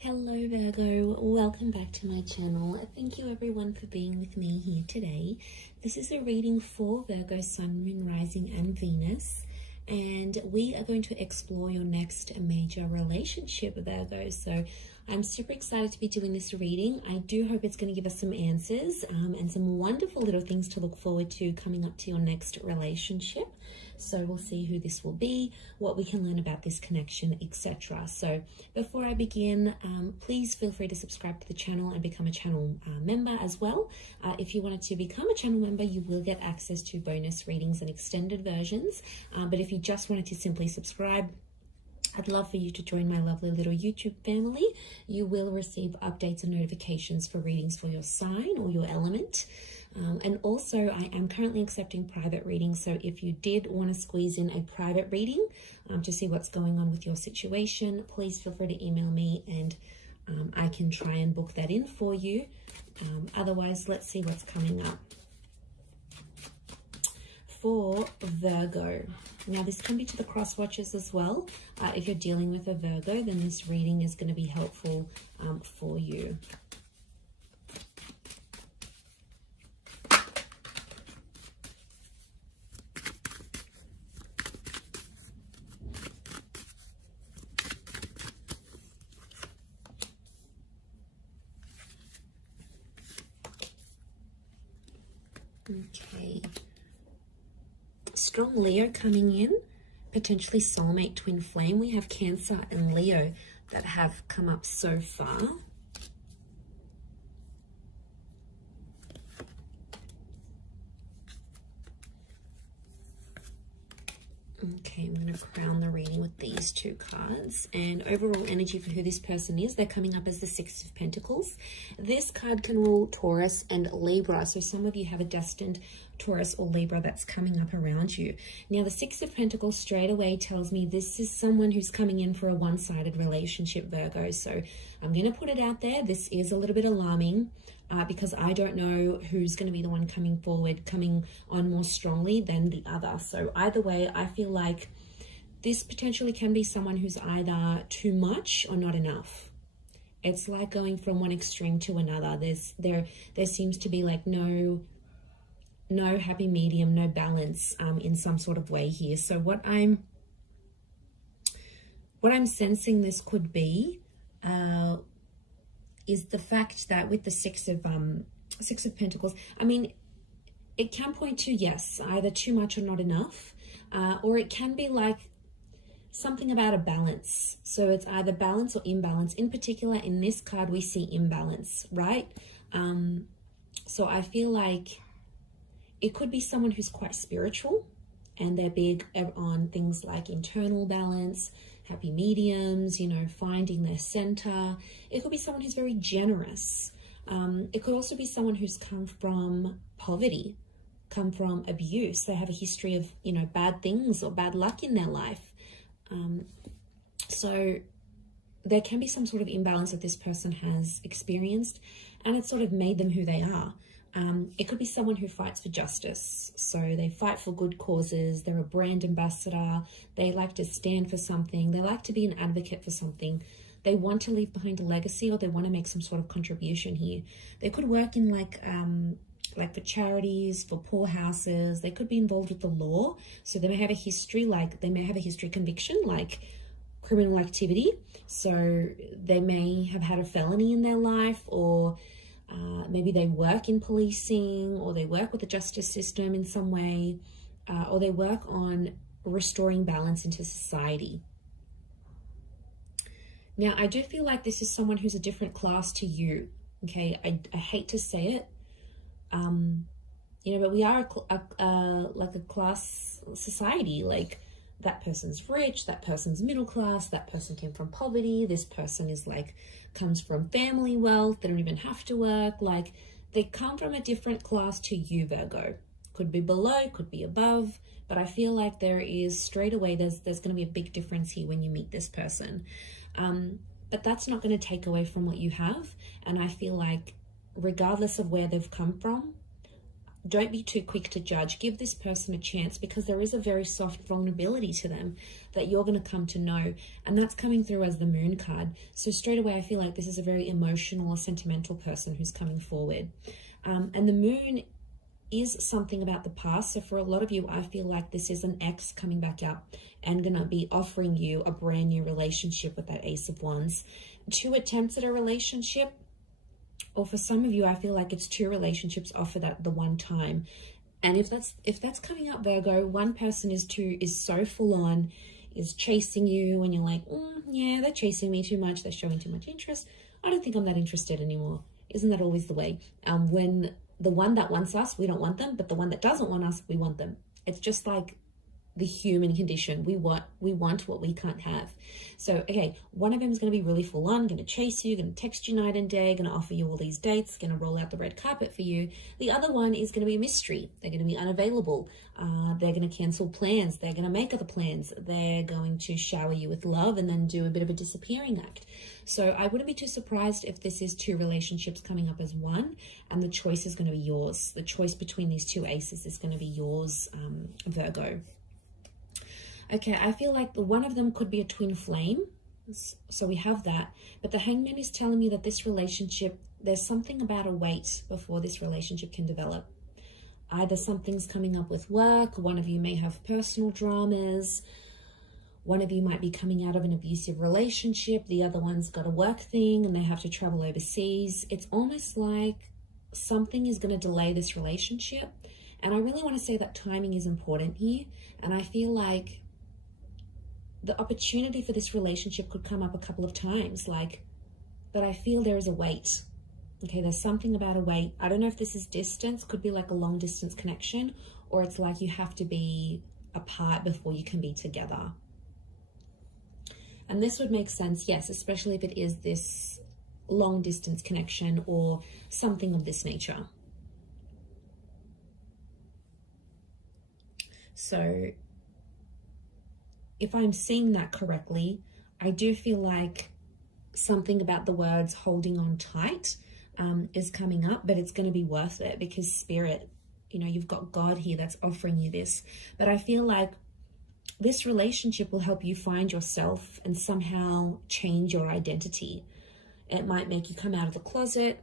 Hello Virgo, welcome back to my channel. Thank you everyone for being with me here today. This is a reading for Virgo, Sun, Moon, Rising and Venus, and we are going to explore your next major relationship, Virgo. So I'm super excited to be doing this reading. I do hope it's going to give us some answers and some wonderful little things to look forward to coming up to your next relationship. So we'll see who this will be, what we can learn about this connection, etc. So before I begin, please feel free to subscribe to the channel and become a channel member as well. If you wanted to become a channel member, you will get access to bonus readings and extended versions. But if you just wanted to simply subscribe, I'd love for you to join my lovely little YouTube family. You will receive updates and notifications for readings for your sign or your element. And also, I am currently accepting private readings. So if you did want to squeeze in a private reading to see what's going on with your situation, please feel free to email me and I can try and book that in for you. Otherwise, let's see what's coming up for Virgo. Now, this can be to the cross watchers as well. If you're dealing with a Virgo, then this reading is going to be helpful for you. Okay. Strong Leo coming in, potentially soulmate twin flame. We have Cancer and Leo that have come up so far. Okay, I'm going to crown the reading with these two cards. And overall energy for who this person is, they're coming up as the Six of Pentacles. This card can rule Taurus and Libra. So some of you have a destined Taurus or Libra that's coming up around you. Now, the Six of Pentacles straight away tells me this is someone who's coming in for a one-sided relationship, Virgo. So I'm going to put it out there. This is a little bit alarming. Because I don't know who's going to be the one coming forward, coming on more strongly than the other. So either way, I feel like this potentially can be someone who's either too much or not enough. It's like going from one extreme to another. There seems to be like no happy medium, no balance in some sort of way here. So what I'm sensing this could be is the fact that with the Six of Pentacles, I mean, it can point to, yes, either too much or not enough, or it can be like something about a balance. So it's either balance or imbalance. In particular, in this card, we see imbalance, right? So I feel like it could be someone who's quite spiritual and they're big on things like internal balance, happy mediums, you know, finding their center. It could be someone who's very generous. It could also be someone who's come from poverty, come from abuse. They have a history of, you know, bad things or bad luck in their life. So there can be some sort of imbalance that this person has experienced, and it's sort of made them who they are. It could be someone who fights for justice. So they fight for good causes. They're a brand ambassador. They like to stand for something. They like to be an advocate for something. They want to leave behind a legacy, or they want to make some sort of contribution here. They could work in like for charities, for poor houses. They could be involved with the law. So they may have a history, conviction, like criminal activity. So they may have had a felony in their life, or maybe they work in policing, or they work with the justice system in some way, or they work on restoring balance into society. Now, I do feel like this is someone who's a different class to you, okay? I hate to say it, you know, but we are like a class society. Like, that person's rich, that person's middle class, that person came from poverty, this person is like, comes from family wealth, they don't even have to work. Like, they come from a different class to you, Virgo. Could be below, could be above, but I feel like there is straight away, there's going to be a big difference here when you meet this person. But that's not going to take away from what you have. And I feel like regardless of where they've come from, don't be too quick to judge. Give this person a chance, because there is a very soft vulnerability to them that you're going to come to know. And that's coming through as the Moon card. So straight away, I feel like this is a very emotional or sentimental person who's coming forward. And the Moon is something about the past. So for a lot of you, I feel like this is an ex coming back up and going to be offering you a brand new relationship with that Ace of Wands. 2 attempts at a relationship. Or for some of you, I feel like it's 2 relationships offered at the one time. And if that's coming up, Virgo, one person is so full on, is chasing you, and you're like, yeah, they're chasing me too much, they're showing too much interest. I don't think I'm that interested anymore. Isn't that always the way? When the one that wants us, we don't want them, but the one that doesn't want us, we want them. It's just like the human condition. We want what we can't have. So, okay, one of them is going to be really full on, going to chase you, going to text you night and day, going to offer you all these dates, going to roll out the red carpet for you. The other one is going to be a mystery. They're going to be unavailable. They're going to cancel plans. They're going to make other plans. They're going to shower you with love and then do a bit of a disappearing act. So I wouldn't be too surprised if this is 2 relationships coming up as one, and the choice is going to be yours. The choice between these 2 aces is going to be yours, Virgo. Okay, I feel like one of them could be a twin flame. So we have that. But the Hangman is telling me that this relationship, there's something about a wait before this relationship can develop. Either something's coming up with work, one of you may have personal dramas, one of you might be coming out of an abusive relationship, the other one's got a work thing and they have to travel overseas. It's almost like something is going to delay this relationship. And I really want to say that timing is important here. And I feel like the opportunity for this relationship could come up a couple of times, but I feel there is a wait. Okay, there's something about a wait. I don't know if this is distance, could be like a long distance connection, or it's like you have to be apart before you can be together. And this would make sense, yes, especially if it is this long distance connection or something of this nature. So if I'm seeing that correctly, I do feel like something about the words holding on tight is coming up, but it's going to be worth it because Spirit, you've got God here that's offering you this. But I feel like this relationship will help you find yourself and somehow change your identity. It might make you come out of the closet.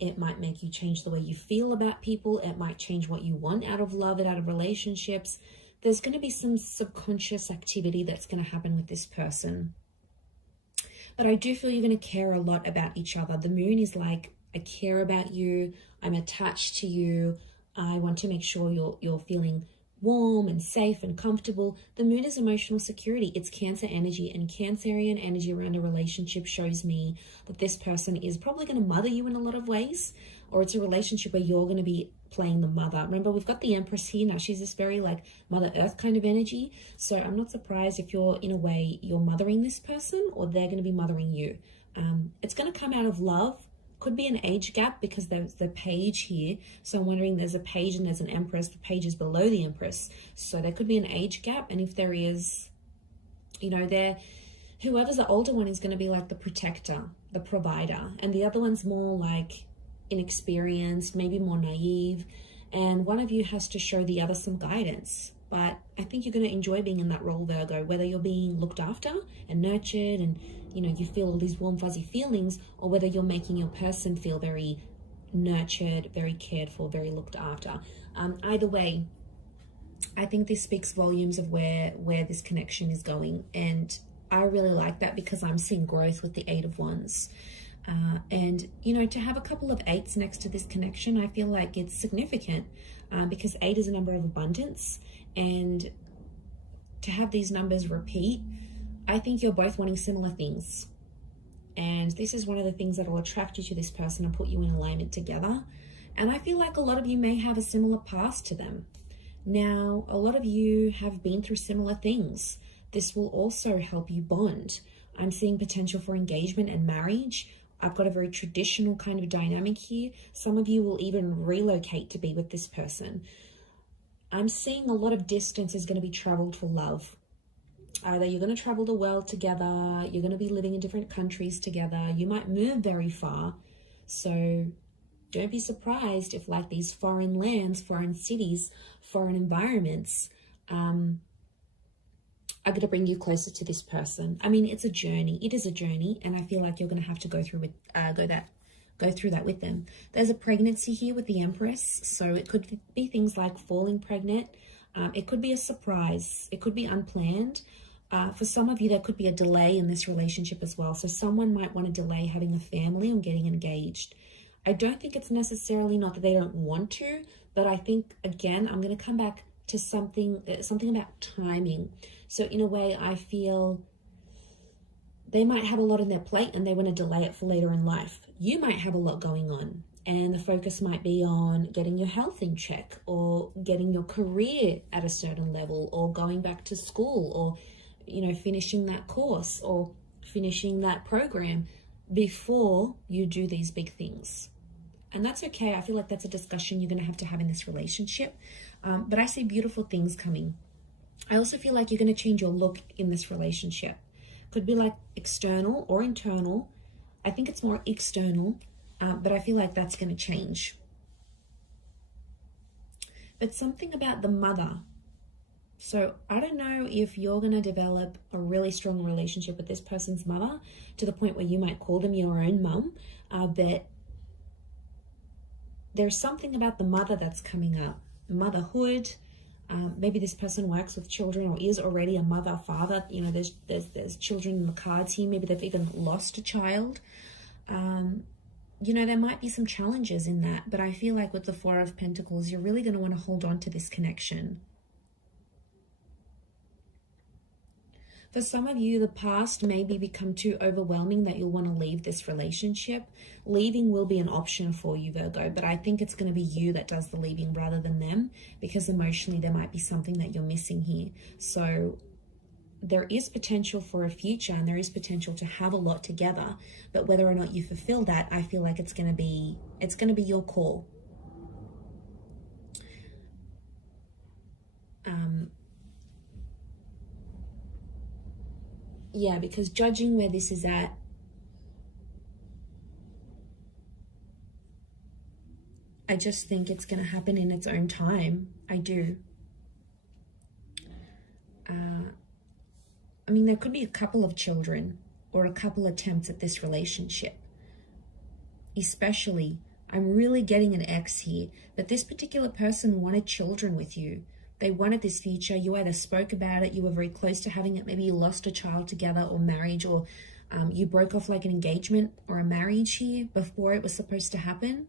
It might make you change the way you feel about people. It might change what you want out of love and out of relationships. There's going to be some subconscious activity that's going to happen with this person. But I do feel you're going to care a lot about each other. The Moon is like, I care about you. I'm attached to you. I want to make sure you're feeling warm and safe and comfortable. The Moon is emotional security. It's Cancer energy, and Cancerian energy around a relationship shows me that this person is probably going to mother you in a lot of ways, or it's a relationship where you're going to be playing the mother. Remember, we've got the Empress here now. She's this very like Mother Earth kind of energy. So I'm not surprised if you're, in a way, you're mothering this person or they're going to be mothering you. It's going to come out of love. Could be an age gap because there's the Page here. So I'm wondering, there's a Page and there's an Empress. The Page is below the Empress. So there could be an age gap. And if there is, whoever's the older one is going to be like the protector, the provider. And the other one's more like inexperienced, maybe more naive, and one of you has to show the other some guidance. But I think you're going to enjoy being in that role, Virgo, whether you're being looked after and nurtured and you feel all these warm fuzzy feelings, or whether you're making your person feel very nurtured, very cared for, very looked after. Either way, I think this speaks volumes of where this connection is going, and I really like that because I'm seeing growth with the 8 of Wands. And to have a couple of 8s next to this connection, I feel like it's significant because 8 is a number of abundance, and to have these numbers repeat, I think you're both wanting similar things. And this is one of the things that will attract you to this person and put you in alignment together. And I feel like a lot of you may have a similar past to them. Now, a lot of you have been through similar things. This will also help you bond. I'm seeing potential for engagement and marriage. I've got a very traditional kind of dynamic here. Some of you will even relocate to be with this person. I'm seeing a lot of distance is going to be traveled for love. Either you're going to travel the world together, you're going to be living in different countries together, you might move very far. So Don't be surprised if like these foreign lands, foreign cities, foreign environments are going to bring you closer to this person. I mean, it's a journey. It is a journey, and I feel like you're going to have to go through that with them. There's a pregnancy here with the Empress, so it could be things like falling pregnant. It could be a surprise. It could be unplanned. For some of you, there could be a delay in this relationship as well. So someone might want to delay having a family or getting engaged. I don't think it's necessarily not that they don't want to, but I think, again, I'm going to come back to something about timing. So in a way, I feel they might have a lot on their plate and they want to delay it for later in life. You might have a lot going on, and the focus might be on getting your health in check, or getting your career at a certain level, or going back to school, or, you know, finishing that course or finishing that program before you do these big things. And that's okay. I feel like that's a discussion you're going to have in this relationship. But I see beautiful things coming. I also feel like you're going to change your look in this relationship. Could be like external or internal. I think it's more external, but I feel like that's going to change. But something about the mother. So I don't know if you're going to develop a really strong relationship with this person's mother to the point where you might call them your own mum, but there's something about the mother that's coming up. Motherhood. Maybe this person works with children or is already a mother, father. You know, there's children in the cards here. Maybe they've even lost a child. You know, there might be some challenges in that, but I feel like with the Four of Pentacles, you're really going to want to hold on to this connection. For some of you, the past may become too overwhelming that you'll want to leave this relationship. Leaving will be an option for you, Virgo, but I think it's going to be you that does the leaving rather than them, because emotionally there might be something that you're missing here. So there is potential for a future, and there is potential to have a lot together, but whether or not you fulfill that, I feel like it's going to be your call. Yeah, because judging where this is at, I just think it's going to happen in its own time. I do. I mean, there could be a couple of children or a couple attempts at this relationship. Especially, I'm really getting an X here, but this particular person wanted children with you. They wanted this future. You either spoke about it, you were very close to having it, maybe you lost a child together, or marriage, or you broke off like an engagement or a marriage here before it was supposed to happen.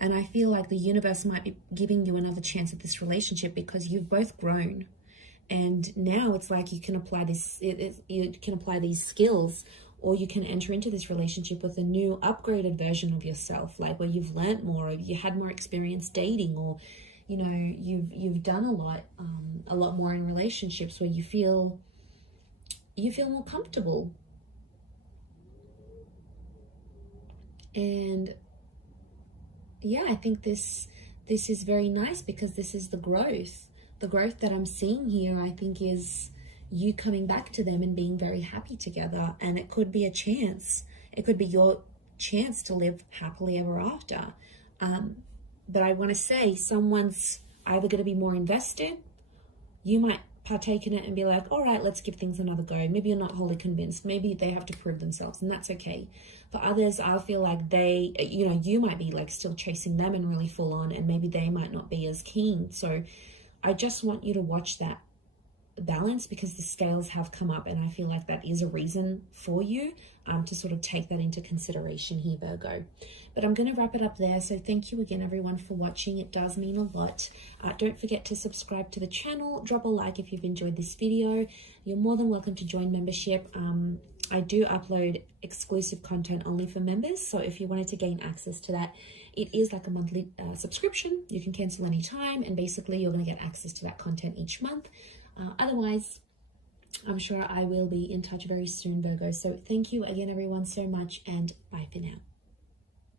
And I feel like the universe might be giving you another chance at this relationship because you've both grown. And now it's like you can apply you can apply these skills, or you can enter into this relationship with a new upgraded version of yourself, like where you've learned more, or you had more experience dating, or, you know, you've done a lot more in relationships where you feel more comfortable. And yeah, I think this is very nice, because this is the growth. The growth that I'm seeing here, I think, is you coming back to them and being very happy together. And it could be a chance. It could be your chance to live happily ever after. But I want to say someone's either going to be more invested. You might partake in it and be like, all right, let's give things another go. Maybe you're not wholly convinced. Maybe they have to prove themselves, and that's okay. For others, I feel like they, you know, you might be like still chasing them and really full on, and maybe they might not be as keen. So I just want you to watch that balance, because the scales have come up, and I feel like that is a reason for you to sort of take that into consideration here, Virgo. But I'm going to wrap it up there. So thank you again, everyone, for watching. It does mean a lot. Don't forget to subscribe to the channel. Drop a like if you've enjoyed this video. You're more than welcome to join membership. I do upload exclusive content only for members, so if you wanted to gain access to that, it is like a monthly subscription. You can cancel anytime, and basically you're going to get access to that content each month. Otherwise, I'm sure I will be in touch very soon, Virgo. So thank you again, everyone, so much, and bye for now.